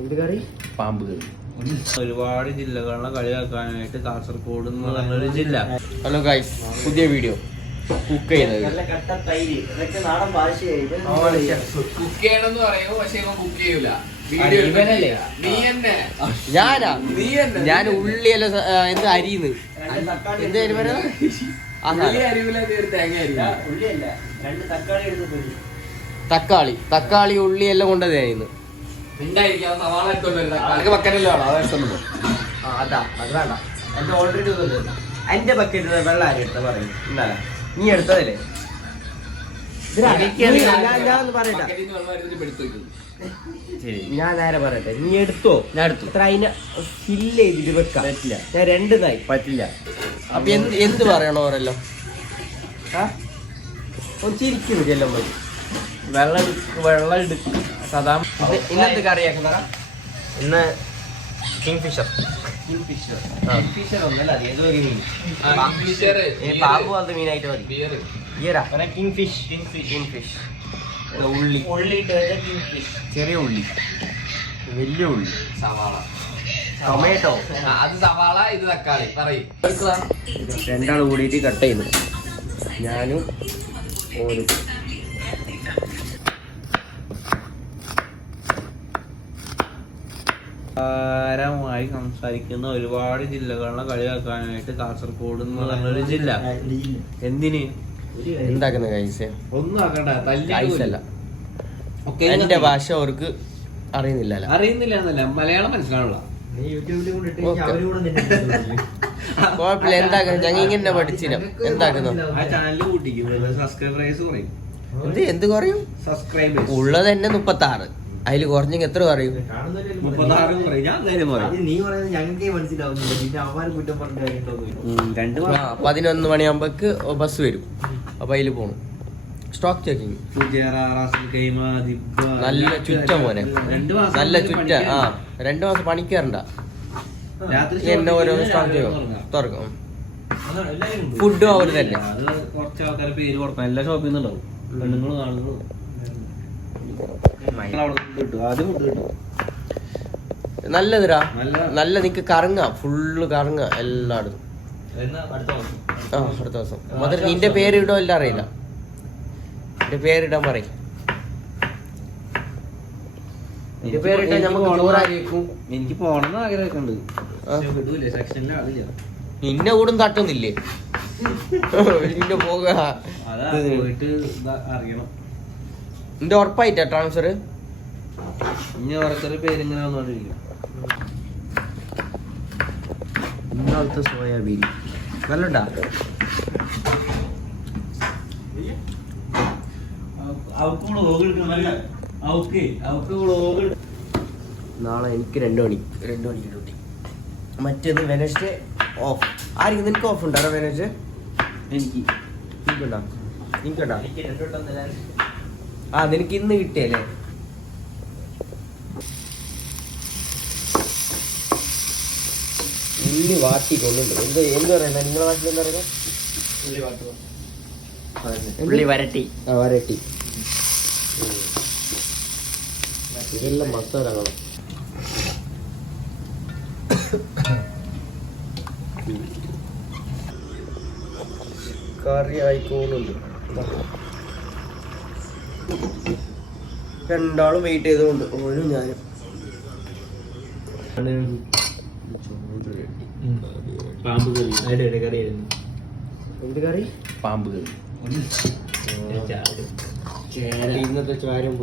എന്ത് കറി? പാമ്പ് കറി. ഒരുപാട് ജില്ലകളിലെ കളിയാക്കാനായിട്ട് കാസർഗോഡ് എന്ന് പറഞ്ഞൊരു ജില്ല. ഹലോ ഗൈസ്, പുതിയ വീഡിയോ കുക്ക് ചെയ്യുന്നത്. കുക്ക് ചെയ്യണമെന്ന് പറയുമോ, പക്ഷെ കുക്ക് ചെയ്യൂല. ഞാൻ ഉള്ളിയെല്ലാം എന്ത് അരിയുന്നു എന്ത് തക്കാളി ഉള്ളി എല്ലാം കൊണ്ടത് ആയിരുന്നു. എന്റെ ബക്കറ്റ് വെള്ളം ആരും എടുത്ത പറയും. ഇന്നലെ നീ എടുത്തതല്ലേ? ഞാൻ നേരെ പറയട്ടെ, നീ എടുത്തോ? ഞാൻ എടുത്തു. ഇത്ര അതിനെ ഫില്ല് ചെയ്തിട്ട് വെക്കാൻ പറ്റില്ല. ഞാൻ രണ്ടായി പറ്റില്ല. അപ്പൊ എന്ത് പറയണോ അവരെല്ലാം? ഒന്ന് ചിരിക്കുന്നു ചെല്ലും പോയി. വെള്ളം എടുക്കും. സദാ ഇന്നത്തെ കറിയാക്കുന്ന ഇന്ന് കിങ്ഫിഷർ ഒന്നല്ല, അത് ഏതോ ഒരു മീൻ. പാമ്പ് പോലത്തെ മീനായിട്ട് മതി. കിങ്ഫിഷ് ഉള്ളി ചെറിയ ഉള്ളി, വലിയ ഉള്ളി, സവാള, ടൊമാറ്റോ, അത് സവാള, ഇത് തക്കാളി. പറയും. രണ്ടാൾ കൂടിയിട്ട് കട്ട് ചെയ്യുന്നു. ഞാനും ഓരും ായി സംസാരിക്കുന്ന ഒരുപാട് ജില്ലകളിലെ കളിയാക്കാനായിട്ട് കാസർഗോഡ് എന്ന് പറഞ്ഞൊരു ജില്ല. എന്തിന് എന്താക്കുന്ന കൈസ്? ഒന്നും ആക്കണ്ട, കൈസല്ല. എന്റെ ഭാഷ അവർക്ക് അറിയുന്നില്ല. അറിയുന്നില്ല എന്നല്ല, മലയാളം മനസ്സിലാവുള്ള. കുഴപ്പമില്ല. എന്താക്കുന്നു? ഞങ്ങൾ ഇങ്ങനെ പഠിച്ചില്ല. എന്താക്കുന്നു? ആ ചാനൽ കൂട്ടിക്കും, സബ്സ്ക്രൈബേഴ്സ് കുറയും. എന്ത് കുറയും? സബ്സ്ക്രൈബേഴ്സ് ഉള്ളത് തന്നെ 36. അതിൽ കുറഞ്ഞെങ്കിൽ എത്ര പറയും? 36 പറയും. ഞാൻ എന്തായാലും പറയും. 11 മണിയാകുമ്പോക്ക് ബസ് വരും. അപ്പൊ അതിൽ പോണം. സ്റ്റോക്ക് ചെക്കിങ് നല്ല ചുറ്റ മോനെ, നല്ല ചുറ്റ. 2 മാസം പണിക്കാറുണ്ട. എന്നെ ഓരോ സ്റ്റോക്ക് ചെയ്യും, തുറക്കും. ഫുഡും അവർ തന്നെ. കുറച്ച് ആൾക്കാർ പേര് കൊടുക്കണം. എല്ലാ ഷോപ്പിൽ നിന്നുണ്ടാവും. പെണ്ണുങ്ങളും ആണുങ്ങളും നല്ലതിരാ. നല്ല നിക്ക് കറങ്ങാം, ഫുള്ള് കറങ്ങാം എല്ലായിടത്തും. അടുത്ത ദിവസം മുതൽ നിന്റെ പേരിടോ എല്ലാം അറിയില്ല. എന്റെ പേരിടാൻ പറയും. എനിക്ക് പോണെന്ന് ആഗ്രഹമൊക്കെ ഉണ്ട്. നിന്നെ കൂടും തട്ടുന്നില്ലേ? നിന്നെ പോക പോയിട്ട് അറിയണം. നിന്റെ ഉറപ്പായിട്ടാ ട്രാൻസ്ഫർ? ഇനി ഓരോരുത്തരുടെ പേരിങ്ങനെ വന്നോണ്ടിരിക്കും. ഇന്നത്തെ സോയാബീൻ നല്ലണ്ടാ. നാളെ എനിക്ക് 2 മണിക്ക് ഡ്യൂട്ടി. മറ്റേത് വെനസ്ഡേ ഓഫ്. ആരെങ്കിലും നിനക്ക് ഓഫ് ഉണ്ടോ വെനസ്ഡേ? എനിക്കുണ്ടോ? നിനക്ക് ഇന്ന് കിട്ടിയല്ലേ? ഉള്ളി വാട്ടി കൊണ്ടുണ്ട്. എന്ത് പറയുന്ന നിങ്ങളെ ഭാഷയിൽ എന്താ പറയുക? ഉള്ളി വരട്ടി. വരട്ടി. ഇതെല്ലാം മസാലകളാണ്. കറി ആയിക്കോളുണ്ട്. രണ്ടാളും വെയിറ്റ് ചെയ്തുകൊണ്ട് ഓരും ഞാനും. പാമ്പ് കറി. എന്ത് കറി? പാമ്പ് കറി. ഇന്നത്തെ ചോരം